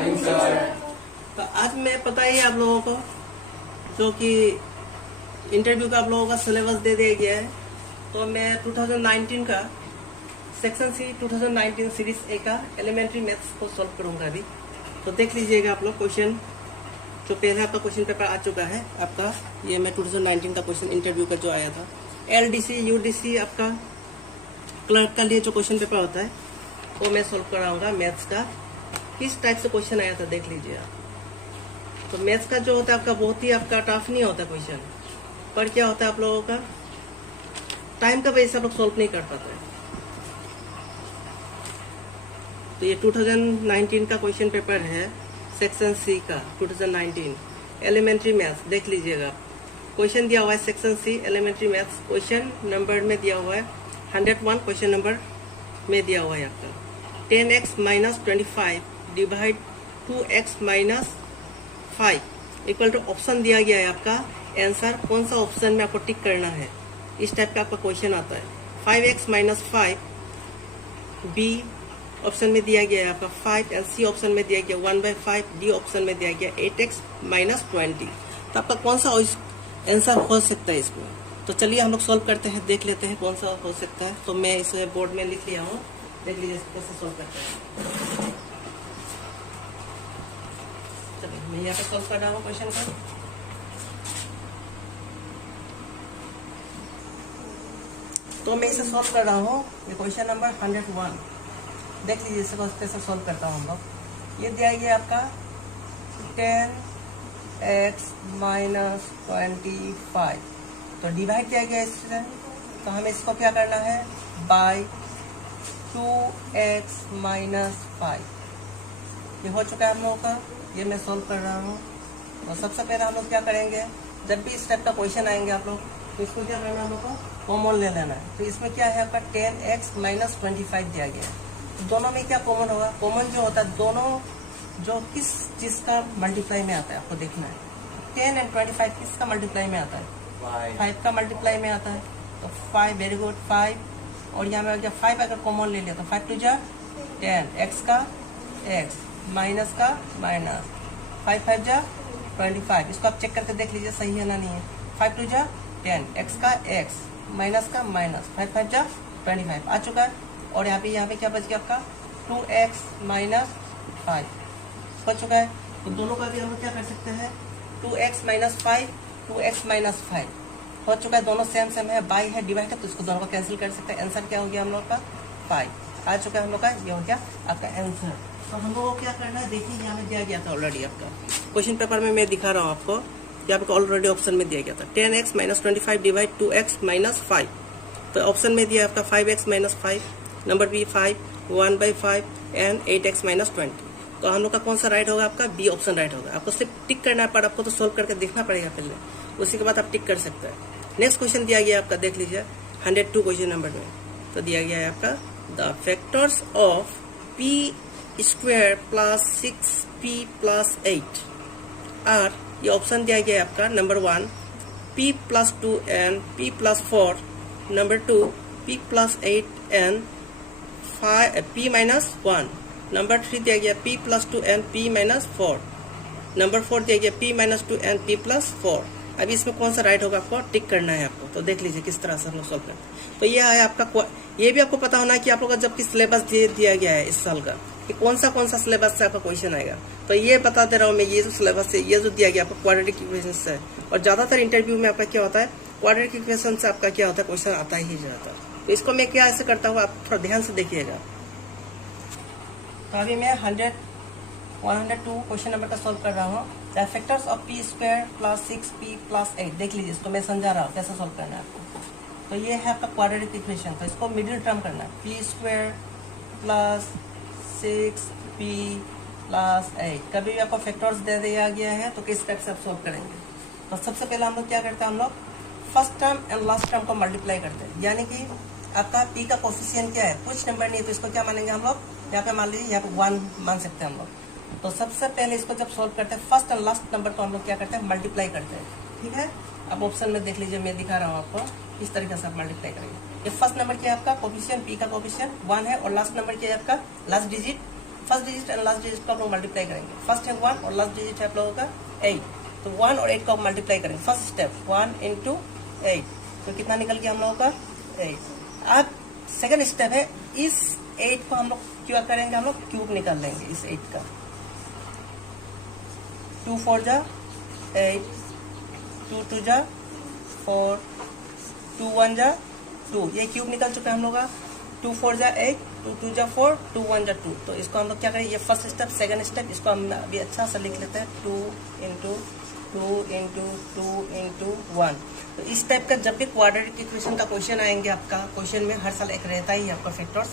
Morning sir. तो आज मैं पता ही आप लोगों को जो कि इंटरव्यू का आप लोगों का सिलेबस दे दिया गया है। तो मैं 2019 का सेक्शन सी 2019 सीरीज ए का एलिमेंट्री मैथ्स को सॉल्व करूंगा अभी। तो देख लीजिएगा आप लोग क्वेश्चन जो पहला आपका क्वेश्चन पेपर आ चुका है आपका, ये मैं 2019 का क्वेश्चन इंटरव्यू का जो आया था। एलडीसी यूडीसी आपका क्लर्क का लिए जो क्वेश्चन पेपर होता है वो मैं सॉल्व कराऊंगा मैथ्स का। किस टाइप से क्वेश्चन आया था देख लीजिए आप। तो मैथ्स का जो होता है आपका बहुत ही आपका टफ नहीं होता क्वेश्चन, पर क्या होता है आप लोगों का टाइम का वजह से आप लोग सॉल्व नहीं कर पाते। तो ये 2019 का क्वेश्चन पेपर है सेक्शन सी का 2019 एलिमेंट्री मैथ्स। देख लीजिएगा आप, क्वेश्चन दिया हुआ है section C elementary maths, question number में दिया हुआ है 101, क्वेश्चन नंबर में दिया हुआ है आपका 10x minus 25 divide 2x minus 5 equal to option दिया गया है आपका। आंसर कौन सा ऑप्शन में आपको टिक करना है, इस टाइप का आपका क्वेश्चन आता है। 5x माइनस 5 बी ऑप्शन में दिया गया है आपका 5 एंड सी ऑप्शन में दिया गया 1/5, डी ऑप्शन में दिया गया 8x माइनस 20। तो आपका कौन सा आंसर हो सकता है इसमें। तो चलिए हम लोग सॉल्व करते हैं, देख लेते हैं कौन सा हो सकता है। तो मैं इसे बोर्ड में लिख लिया हूँ, देख लीजिए कैसे सॉल्व करते हैं। चलिए मैं यहाँ पे सॉल्व कर रहा हूँ क्वेश्चन का। तो मैं इसे सॉल्व कर रहा हूँ, ये क्वेश्चन नंबर 101। देख लीजिए इसे कैसे सॉल्व करता हूँ हम लोग। ये दिया गया आपका 10x माइनस 25, तो डिवाइड किया गया इससे, तो हमें इसको क्या करना है बाय 2x माइनस 5। ये हो चुका है हम लोगों का, ये मैं सॉल्व कर रहा हूँ। तो सबसे पहले हम लोग क्या करेंगे, जब भी इस टाइप का क्वेश्चन आएंगे आप लोग, तो इसको क्या करना है हम लोग को कॉमन ले लेना है। तो इसमें क्या है आपका 10x माइनस 25 दिया गया है। तो दोनों में क्या कॉमन होगा, कॉमन जो होता है दोनों जो किस चीज का मल्टीप्लाई में आता है आपको देखना है। 10 एंड 25 किसका मल्टीप्लाई में आता है, 5 का मल्टीप्लाई में आता है। तो 5, वेरी गुड 5, और यहाँ में जब 5 अगर कॉमन ले लिया तो 5 टू जा 10, x का x माइनस का माइनस, 5 5 जा 25। इसको आप चेक करके देख लीजिए सही है ना नहीं है। 5 टू जा 10, x का x माइनस का माइनस, 5 5 जा 25 आ चुका है। और यहाँ पे क्या बच गया आपका 2x माइनस 5 हो चुका है। तो दोनों का भी हम लोग क्या कर सकते हैं 2x माइनस 5, 2x माइनस 5 हो चुका है। दोनों सेम सेम है, बाई है डिवाइड है, तो इसको दोनों को कैंसिल कर सकते हैं। आंसर क्या हो गया हम लोग का 5 आ चुका है हम लोग का, ये हो गया आपका आंसर। तो हम लोग को क्या करना है देखिए, यहाँ में दिया गया था ऑलरेडी आपका क्वेश्चन पेपर में, मैं दिखा रहा हूँ आपको, यहाँ पे ऑलरेडी ऑप्शन में दिया गया था 10x minus 25 divide 2x minus 5। तो ऑप्शन में दिया आपका 5x minus 5, number B 5, 1/5 and 8x minus 20। तो हम लोग का कौन सा राइट होगा, आपका बी ऑप्शन राइट होगा। आपको सिर्फ टिक करना है, पर आपको तो सोल्व करके देखना पड़ेगा पहले, उसी के बाद आप टिक कर सकते हैं। नेक्स्ट क्वेश्चन दिया गया आपका, देख लीजिए 102 क्वेश्चन नंबर में। तो दिया गया है आपका the factors of p square plus 6p plus 8 are, ये ऑप्शन दिया गया है आपका number 1 p plus 2 and p plus 4, number 2 p plus 8 and p minus 1, number 3 दिया गया p plus 2 and p minus 4, number 4 दिया गया p minus 2 and p plus 4। अभी इसमें कौन सा राइट होगा आपको टिक करना है आपको। तो देख लीजिए किस तरह से हम लोग सॉल्व करते हैं। तो ये है आपका, ये भी आपको पता होना है कि आप लोग का जब कि सिलेबस दिया गया है इस साल का, कि कौन सा सिलेबस से आपका क्वेश्चन आएगा। तो ये बता दे रहा हूँ मैं, ये जो सिलेबस है, ये जो दिया गया आपको क्वाड्रेटिक इक्वेशन से है। और ज्यादातर इंटरव्यू में आपका क्या होता है क्वाड्रेटिक इक्वेशन से आपका क्या होता है क्वेश्चन आता ही जाता है। तो इसको मैं क्या ऐसे करता हूँ, आप थोड़ा ध्यान से देखिएगा। तो अभी मैं 102 क्वेश्चन नंबर का सॉल्व कर रहा हूँ। The factors of p square plus 6p plus 8, देख लीजिए इसको मैं समझा रहा हूँ कैसे सॉल्व करना है आपको। तो ये है आपका क्वाड्रेटिक इक्वेशन, तो इसको मिडिल टर्म करना है, p square plus 6p plus 8। कभी भी आपको फैक्टर्स दे दिया गया है तो किस टाइप से आप सॉल्व करेंगे। तो सबसे पहले हम लोग क्या करते हैं, हम लोग first term and last term को मल्टीप्लाई करते हैं। यानी कि आपका p का कोफिशिएंट क्या है, कुछ नंबर नहीं है, तो इसको क्या मानेंगे हम लोग, यहाँ पे मान लीजिए यहाँ पे 1 मान सकते हैं हम लोग। तो सबसे पहले इसको जब सॉल्व करते हैं फर्स्ट एंड लास्ट नंबर को हम लोग क्या करते हैं मल्टीप्लाई करते हैं। ठीक है, अब ऑप्शन में देख लीजिए, मैं दिखा रहा हूँ आपको इस तरीके से आप मल्टीप्लाई करेंगे। ये फर्स्ट नंबर क्या है आपका कोफिशिएंट, p का कोफिशिएंट 1 है, और लास्ट नंबर क्या है आपका last digit first digit and last digit को आप लोग मल्टीप्लाई करेंगे। फर्स्ट है 1 और लास्ट डिजिट है आप लोगों का 8, तो 1 और 8 को आप मल्टीप्लाई करेंगे। फर्स्ट स्टेप 1 × 8, तो कितना निकल गया हम लोगों का 8। अब सेकंड स्टेप है, इस 8 को हम लोग क्या करेंगे, हम लोग क्यूब निकाल लेंगे इस 8 का। 2 4 जा 8, 2 2 जा 4, 2 1 जा 2, ये क्यूब निकल चुका है हम लोग का। 2 4 जा 8, 2 2 जा 4, 2 1 जा 2, तो इसको हम लोग क्या करें, ये फर्स्ट स्टेप। सेकंड स्टेप इसको हम अभी अच्छा सा लिख लेते हैं, 2 × 2 × 2 × 1। तो इस टाइप का जब भी क्वाड्रेटिक इक्वेशन का क्वेश्चन आएंगे, आपका क्वेश्चन में हर साल एक रहता ही है आपका फैक्टर्स,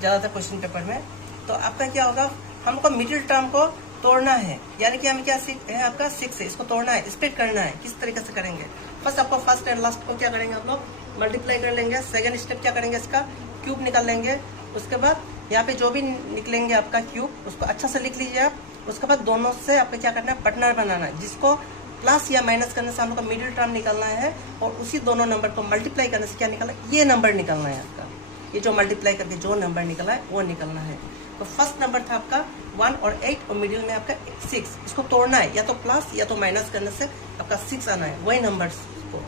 ज़्यादातर क्वेश्चन पेपर में। तो आपका क्या होगा, हमको मिडिल टर्म को तोड़ना है, यानी कि हमें क्या है आपका 6 है, इसको तोड़ना है, स्प्लिट करना है। किस तरीके से करेंगे, फर्स्ट आपको फर्स्ट एंड लास्ट को क्या करेंगे आप लोग मल्टीप्लाई कर लेंगे। सेकंड स्टेप क्या करेंगे, इसका क्यूब निकाल लेंगे। उसके बाद यहाँ पे जो भी निकलेंगे आपका क्यूब, उसको अच्छा से लिख लीजिए आप। उसके बाद दोनों से आपको क्या करना है, पार्टनर बनाना है, जिसको प्लस या माइनस करने से हम लोग का मिडिल टर्म निकालना है, और उसी दोनों नंबर को मल्टीप्लाई करने से क्या निकलना है, ये नंबर निकलना है आपका। ये जो मल्टीप्लाई करके जो नंबर निकला है वो निकलना है। तो फर्स्ट नंबर था आपका 1 और 8 और मिडिल में आपका 6, इसको तोड़ना है, या तो प्लस या तो माइनस करने से आपका 6 आना है, वही नंबर्स को।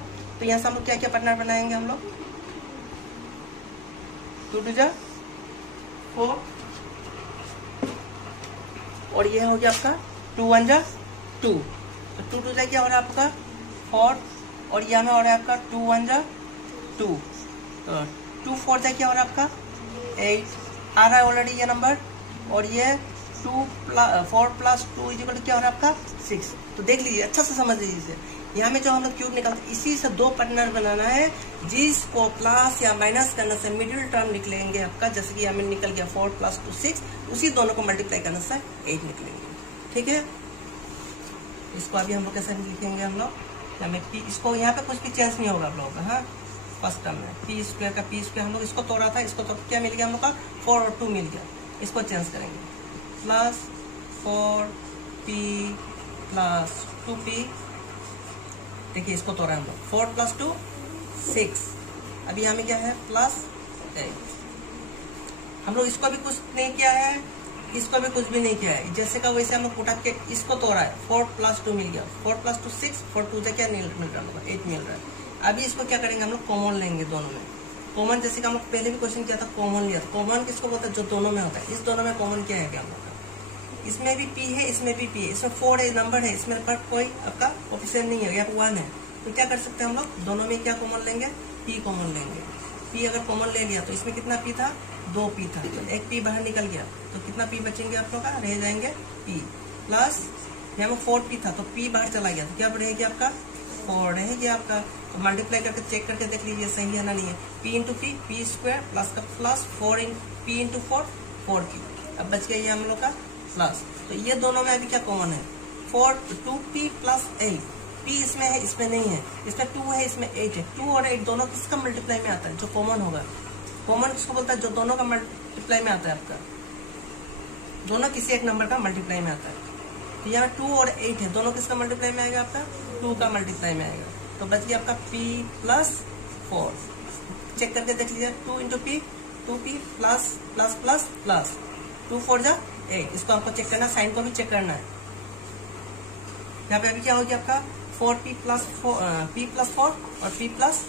तो यहाँ से हम लोग क्या क्या पार्टनर बनाएंगे, हम लोग 2 2 जा 4, और ये हो गया आपका 2 1 जा 2, तो 2 2 जा क्या हो रहा है आपका 4, और यहाँ में हो रहा है आपका 2 1 जा 2, 2 4 जा क्या हो रहा है आपका 8 आ रहा है ऑलरेडी ये नंबर, और ये 4 + 2 = क्या हो रहा है आपका 6। तो देख लीजिए, अच्छा से समझ लीजिए इसे। यहाँ में जो हम लोग क्यूब निकालते, इसी से दो पार्टनर बनाना है, जिसको प्लस या माइनस करने से मिडिल टर्म निकलेंगे आपका। जैसे कि हमें निकल गया 4 + 2 6, उसी दोनों को मल्टीप्लाई करने से 8 निकलेंगे। ठीक है, इसको अभी हम लोग कैसे लिखेंगे, हम लोग हमें पी, इसको यहाँ पे कुछ भी चेंज नहीं होगा आप लोगों का। हाँ, फर्स्ट टर्म में p² का p² हम लोग इसको तोड़ा था, इसको तो क्या मिल गया हम लोग का 4 और 2 मिल गया। इसको चेंज करेंगे, प्लस 4p + 2p, देखिए इसको तोड़ा हम लोग 4 + 2 6, अभी हमें क्या है +8। हम लोग इसको भी कुछ नहीं किया है, इसको भी कुछ भी नहीं किया है, जैसे का वैसे हम लोग उठा के इसको तोड़ा है। 4 + 2 मिल गया, 4 + 2 6, 4 2 क्या मिल रहा है 8 मिल रहा है। अभी इसको क्या करेंगे, हम लोग कॉमन लेंगे दोनों में। कॉमन जैसे कि हम लोग पहले भी क्वेश्चन किया था, कॉमन लिया था। कॉमन किसको बोलते हैं, जो दोनों में होता है। इस दोनों में कॉमन क्या है क्या हम लोग का, इसमें भी p है, इसमें भी p है, इसमें 4 है नंबर है, इसमें पर कोई आपका ऑप्शन नहीं है, या 1 है। तो क्या कर सकते हैं हम लोग, दोनों में क्या कॉमन लेंगे, p कॉमन लेंगे। p अगर कॉमन ले लिया तो इसमें कितना p था, 2 p था, तो एक p बाहर निकल गया, तो कितना p बचेंगे आप लोग का, रह जाएंगे p प्लस, यहाँ में 4 p था तो p बाहर चला गया, तो क्या रहेगी आपका 4 रहेगी आपका। तो मल्टीप्लाई करके चेक करके देख लीजिए सही है ना नहीं है। p × p, p² प्लस का प्लस 4 p × 4 4p, अब बच गया ये हम लोग का प्लस। तो ये दोनों में अभी क्या कॉमन है, 2p + 8, p इसमें है, इसमें नहीं है, इसमें 2 है, इसमें 8 है। 2 और 8 दोनों किसका मल्टीप्लाई में आता है, जो कॉमन होगा। कॉमन किसको बोलता है, जो दोनों का मल्टीप्लाई में आता है आपका, दोनों किसी एक नंबर का मल्टीप्लाई में आता है। तो यहाँ 2 और 8 है, दोनों किसका मल्टीप्लाई में आएगा आपका, 2 का मल्टीप्लाई में आएगा। तो बच गया आपका p + 4, चेक करके देख लीजिए, 2 × p 2p plus plus plus plus 2 4 जा 8, इसको आपको चेक करना, साइन को भी चेक करना है। यहाँ पे अभी क्या हो गया आपका 4p + 4 p + 4 और p +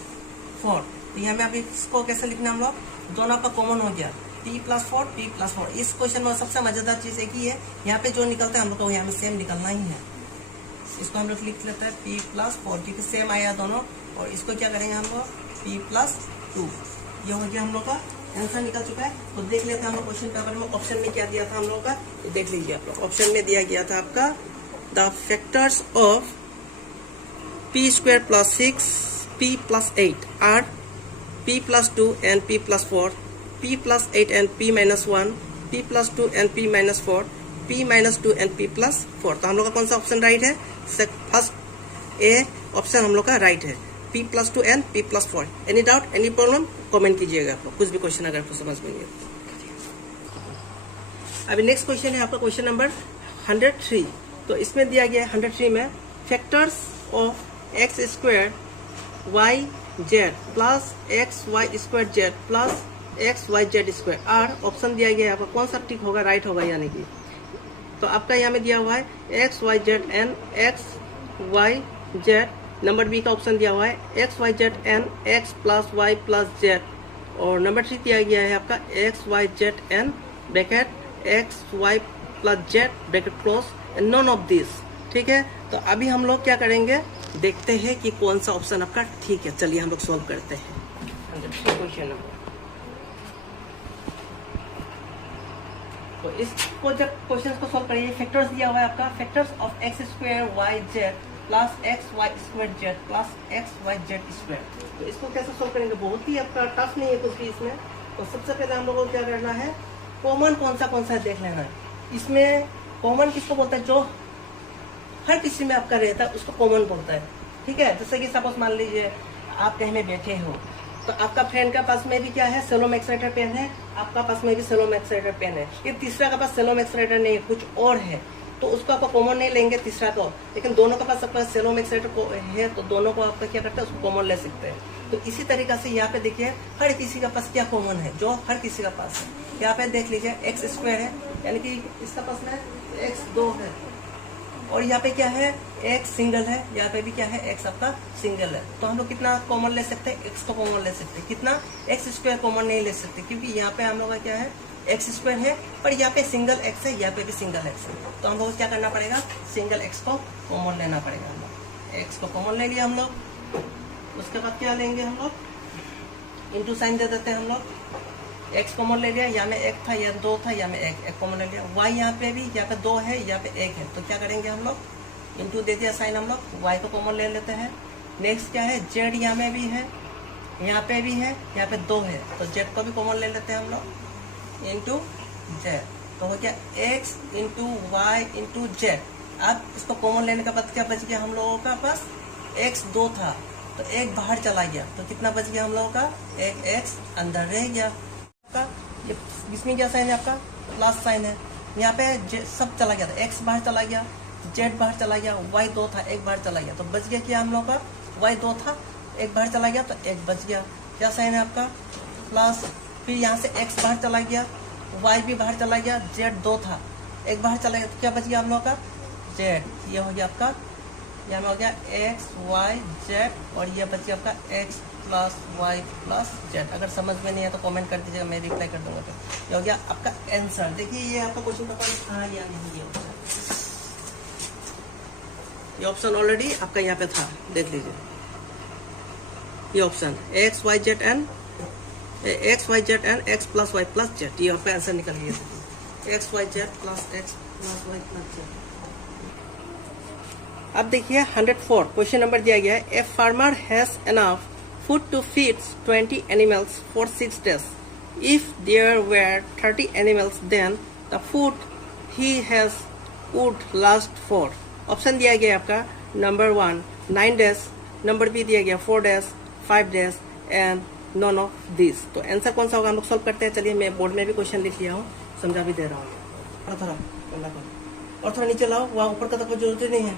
4। तो यहाँ में अभी इसको कैसे लिखना, हम लोग दोनों का कॉमन हो गया, p + 4 p + 4। इस क्वेश्चन में सबसे मजेदार चीज एक ही है, यहाँ पे जो निकलता है हम लोग को यहाँ में सेम निकलना ही है। इसको हम लोग लिख लेते हैं p + 4, क्योंकि सेम आया दोनों। और इसको क्या करेंगे हम लोग p + 2, ये हो गया हम लोग का आंसर निकल चुका है। तो देख लेते हैं हम लोग क्वेश्चन पेपर में ऑप्शन में क्या दिया था हम लोग का, तो देख लीजिए आप लोग। ऑप्शन में दिया गया था आपका the factors of p² + 6 p + 8 are p + 2 and p + 4, p + 8 and p - 1, p + 2 and p - 4, p - 2 and p + 4। तो हम लोग का कौन सा ऑप्शन राइट है, फर्स्ट ए ऑप्शन हम लोग का राइट है, p + 2 and p + 4। Any doubt, any problem, comment कीजिएगा आप लोग, कुछ भी क्वेश्चन अगर आपको समझ में नहीं है। अभी नेक्स्ट क्वेश्चन है आपका क्वेश्चन नंबर 103। तो इसमें दिया गया है 103 में factors of x² y z + xy² z + x y z square. Are option दिया गया है आपका, कौन सा टिक होगा, राइट होगा यानी कि। तो आपका यहाँ में दिया हुआ है x y z and x y z. Number B का ऑप्शन दिया हुआ है x y z and x plus y plus z. और नंबर 3 दिया गया है आपका x y z and bracket x y plus z bracket close and none of this. ठीक है, तो अभी हम लोग क्या करेंगे, देखते हैं कि कौन सा ऑप्शन आपका ठीक है। चलिए हम लोग सॉल्व करते हैं क्वेश्चन नंबर। तो इसको जब क्वेश्चन को सॉल्व करिए, फैक्टर्स दिया हुआ है आपका, factors of x square y z plus x y square z plus x y z square. तो इसको कैसे सॉल्व करेंगे, बहुत ही आपका टफ नहीं है कुछ भी इसमें। तो सबसे पहले हम लोगों को क्या करना है, कॉमन कौन सा है देख लेना है। इसमें कॉमन किसको बोलता है, जो हर किसी में आपका रहता है उसको कॉमन बोलता है। ठीक है, जैसे कि सपोज मान लीजिए आप कहीं में बैठे हो, तो आपका फ्रेंड का पास में भी क्या है, सेलोम एक्साइटर पेन है, आपका पास में भी सेलोम एक्साइटर पेन है। ये तीसरा का पास सेलोम एक्साइटर नहीं है, कुछ और है, तो उसको आपको कॉमन नहीं लेंगे तीसरा को, लेकिन दोनों के पास आपका सेलोम एक्साइटर को है, तो दोनों को आपका क्या करते हैं, उसको कॉमन ले सकते हैं। तो इसी तरीका से यहाँ पे देखिए हर किसी का पास क्या कॉमन है, जो हर किसी का पास है। यहाँ पे देख लीजिए एक्स स्क्वायर है, यानी कि इसका पास में एक्स 2 है, और यहाँ पे क्या है, एक्स सिंगल है, यहाँ पे भी क्या है, एक्स आपका सिंगल है। तो हम लोग कितना कॉमन ले सकते हैं, एक्स को कॉमन ले सकते हैं। कितना, एक्स स्क्वायर कॉमन नहीं ले सकते, क्योंकि यहाँ पे हम लोग का क्या है, एक्स स्क्वायर है, पर यहाँ पे सिंगल एक्स है, यहाँ पे भी सिंगल एक्स है। तो हम लोग क्या करना पड़ेगा, सिंगल एक्स को कॉमन लेना पड़ेगा। हम लोग एक्स को कॉमन ले लिया हम लोग, उसके बाद क्या लेंगे हम लोग, इंटू साइन दे देते हैं हम लोग। एक्स कॉमन ले लिया, यहाँ में एक था, यहाँ 2 था, यहाँ में एक कॉमन ले लिया। वाई यहाँ पे भी, यहाँ पे 2 है, यहाँ पे 1 है, तो क्या करेंगे हम लोग, इंटू दे दिया साइन, हम लोग वाई को कॉमन ले लेते हैं। नेक्स्ट क्या है, जेड यहाँ में भी है, यहाँ पे भी है, यहाँ पे 2 है, तो जेड को भी कॉमन ले लेते हैं हम लोग, इंटू जेड। तो हो गया x into y into z. अब इसको कॉमन लेने के बाद क्या बच गया हम लोगों का पास, एक्स 2 था, तो एक बाहर चला गया, तो कितना बच गया हम लोगों का, एक एक्स अंदर रह गया। ये इसमें क्या साइन है आपका, प्लस साइन है। यहाँ पे सब चला गया था, एक्स बाहर चला गया, जेड बाहर चला गया, वाई 2 था, एक बाहर चला गया, तो बच गया क्या हम लोग का, वाई 2 था, एक बाहर चला गया, तो एक बच गया। क्या साइन है आपका, प्लस। फिर यहाँ से एक्स बाहर चला गया, वाई भी बाहर चला गया, जेड 2 था, एक बाहर चला गया, तो क्या बच गया हम लोग का, जेड। ये हो गया आपका, यहाँ में हो गया एक्स वाई जेड, और ये बच गया आपका x plus y plus z. अगर समझ में नहीं है तो कमेंट कर दीजिएगा, मैं रिप्लाई कर दूंगा। तो ये हो गया आपका आंसर। देखिए ये आपका क्वेश्चन पेपर था या नहीं, ये ऑप्शन ऑलरेडी आपका यहाँ पे था, देख लीजिए ये option x y z and x plus y plus z, ये आपका आंसर निकल गया, x y z plus x plus y plus z. अब देखिए 104 क्वेश्चन नंबर दिया गया है, a farmer has enough food to feed 20 animals for 6 days. If there were 30 animals, then the food he has would last for. Option दिया गया आपका, number 1 9 days, number B दिया गया 4 days, 5 days and none of this. तो answer कौन सा होगा हम लोग सॉल्व करते हैं। चलिए मैं बोर्ड में भी क्वेश्चन लिख लिया हूँ, समझा भी दे रहा हूँ। थोड़ा नीचे लाओ, वहाँ ऊपर का तो कोई जरूरत नहीं है,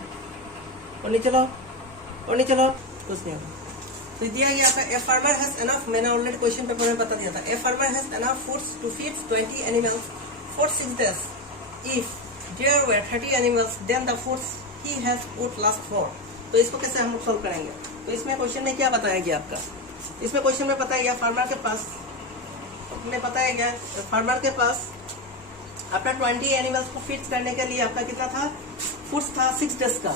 और नीचे लाओ, और नीचे लाओ, कुछ नहीं होगा। तो दिया गया आपका, ए फार्मर हैज एनफ, मैंने ऑलरेडी क्वेश्चन पेपर में बता दिया था, a farmer has enough foods to feed 20 animals for 6 days. If there were 30 animals, then the foods he has would last for. तो इसको कैसे हम लोग सॉल्व करेंगे। तो इसमें क्वेश्चन में क्या बताया गया आपका, इसमें क्वेश्चन में बताया गया फार्मर के पास, में बताया गया फार्मर के पास अपना 20 एनिमल्स को फीड करने के लिए आपका कितना था, फूड्स था 6 days का।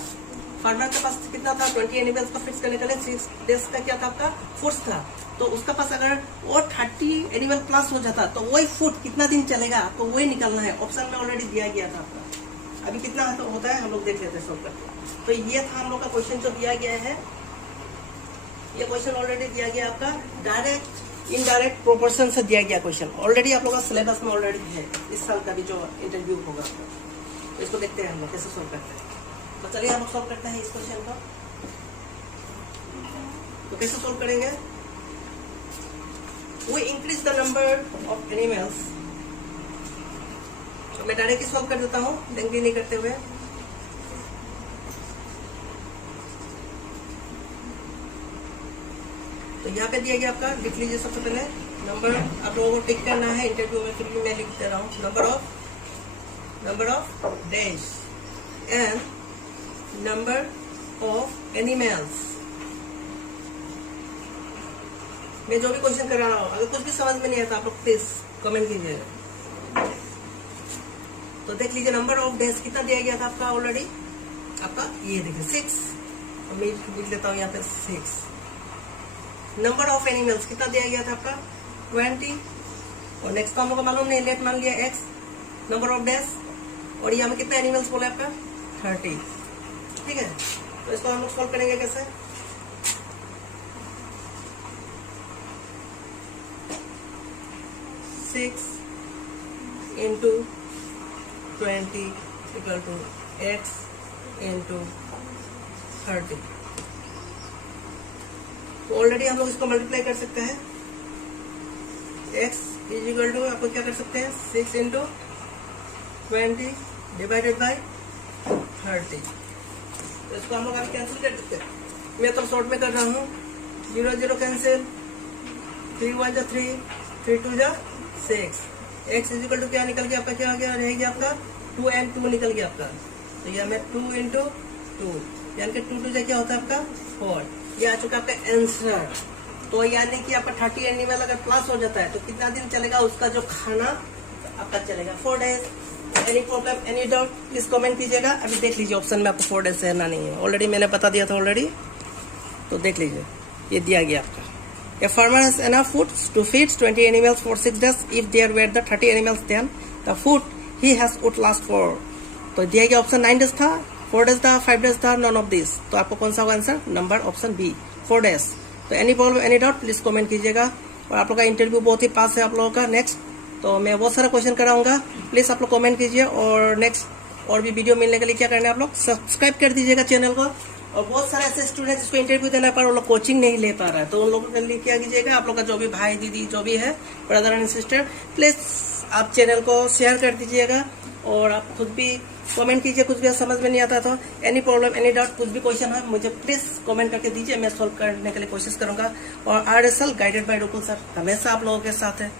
फार्मर के पास कितना था, 20 एनिमल्स को फिक्स करने के लिए 6 days का क्या था आपका, फूड्स था। तो उसका पास अगर वो 30 एनिमल प्लस हो जाता, तो वही फूड कितना दिन चलेगा, आपको वही निकलना है। ऑप्शन में ऑलरेडी दिया गया था आपका, अभी कितना होता है हम लोग देख लेते हैं सॉल्व करके। तो ये था हम लोग का क्वेश्चन जो दिया गया है, ये क्वेश्चन ऑलरेडी दिया गया आपका डायरेक्ट इनडायरेक्ट प्रोपोर्शन से दिया गया क्वेश्चन, ऑलरेडी आप लोग का सिलेबस में ऑलरेडी है, इस साल का भी जो इंटरव्यू होगा। तो इसको देखते हैं हम लोग कैसे सॉल्व करते हैं। तो चलिए हम लोग सॉल्व करते हैं इस क्वेश्चन को। तो कैसे सॉल्व करेंगे, we increase the number of animals. तो मैं डायरेक्ट सॉल्व कर देता हूँ, लेंगे नहीं करते हुए। तो यहाँ पे दिया गया आपका, लिख लीजिए सबसे पहले नंबर आप लोगों को टिक करना है, इंटरव्यू में फिर भी मैं लिख दे रहा हूँ। Number of days and number of animals. मैं जो भी क्वेश्चन कर रहा हूँ, अगर कुछ भी समझ में नहीं आता आप लोग प्लीज कमेंट कीजिएगा। तो देख लीजिए नंबर ऑफ डेज कितना दिया गया था आपका ऑलरेडी, आपका ये देखिए 6, मैं लिख लेता हूँ यहाँ पे 6। नंबर ऑफ एनिमल्स कितना दिया गया था आपका 20, और नेक्स्ट तो हम लोग को मालूम नहीं, लेट मान लिया x नंबर ऑफ डेज, और ये हमें कितने एनिमल्स बोले आपका 30। ठीक है, तो इसको हम लोग सॉल्व करेंगे कैसे। Six into 20 equal to x into 30। तो ऑलरेडी हम लोग इसको मल्टीप्लाई कर सकते हैं। x इज इक्वल टू आपको क्या कर सकते हैं 6 इंटू 20 डिवाइडेड बाई 30। तो इसको हम लोग आप कैंसिल कर सकते हैं। मैं तो शॉर्ट में कर रहा हूँ, 0 0 कैंसिल, 3 1 जा 3, 3 2 जा 6। x इज इक्वल टू क्या निकल गया आपका, क्या आ गया रहेगी आपका 2 and 2 निकल गया आपका। तो यह में 2 इंटू 2 यानी कि 2 2 जा क्या होता है आपका 4। ये आ चुका आपका आंसर। तो यानी कि आपका 30 एनिमल अगर प्लस हो जाता है तो कितना दिन चलेगा उसका जो खाना आपका चलेगा 4 days. Any problem any doubt please comment कीजिएगा। अभी देख लीजिए ऑप्शन में आपको 4 डेज है ना नहीं है, ऑलरेडी मैंने बता दिया था ऑलरेडी। तो देख लीजिए ये दिया गया आपका, A farmer has enough food to feed 20 animals for 6 days. If there were the 30 animals, then the food he has would last for। तो दिया गया ऑप्शन 9 डेज था, 4 डेज था, 5 डेज था, नॉन ऑफ दिस। तो आपको कौन सा होगा answer, number option B 4 days. तो any problem any doubt please comment कीजिएगा। और आप लोग का इंटरव्यू बहुत ही पास है आप लोगों का। नेक्स्ट तो मैं बहुत सारा क्वेश्चन कराऊंगा, प्लीज आप लोग कमेंट कीजिए। और नेक्स्ट और भी वीडियो मिलने के लिए क्या करना है, आप लोग सब्सक्राइब कर दीजिएगा चैनल को। और बहुत सारे ऐसे स्टूडेंट जिसको इंटरव्यू देना पर वो लोग कोचिंग नहीं ले पा रहा है, तो उन लोगों के लिए क्या कीजिएगा, आप लोग का जो भी भाई दीदी जो भी है ब्रदर एंड सिस्टर, प्लीज आप चैनल को शेयर कर दीजिएगा। और आप खुद भी कमेंट कीजिए, कुछ भी समझ में नहीं आता तो एनी प्रॉब्लम एनी डाउट कुछ भी क्वेश्चन है मुझे प्लीज कमेंट करके दीजिए, मैं सॉल्व करने के लिए कोशिश करूंगा। और RSL गाइडेड बाय रुकुल सर हमेशा आप लोगों के साथ है।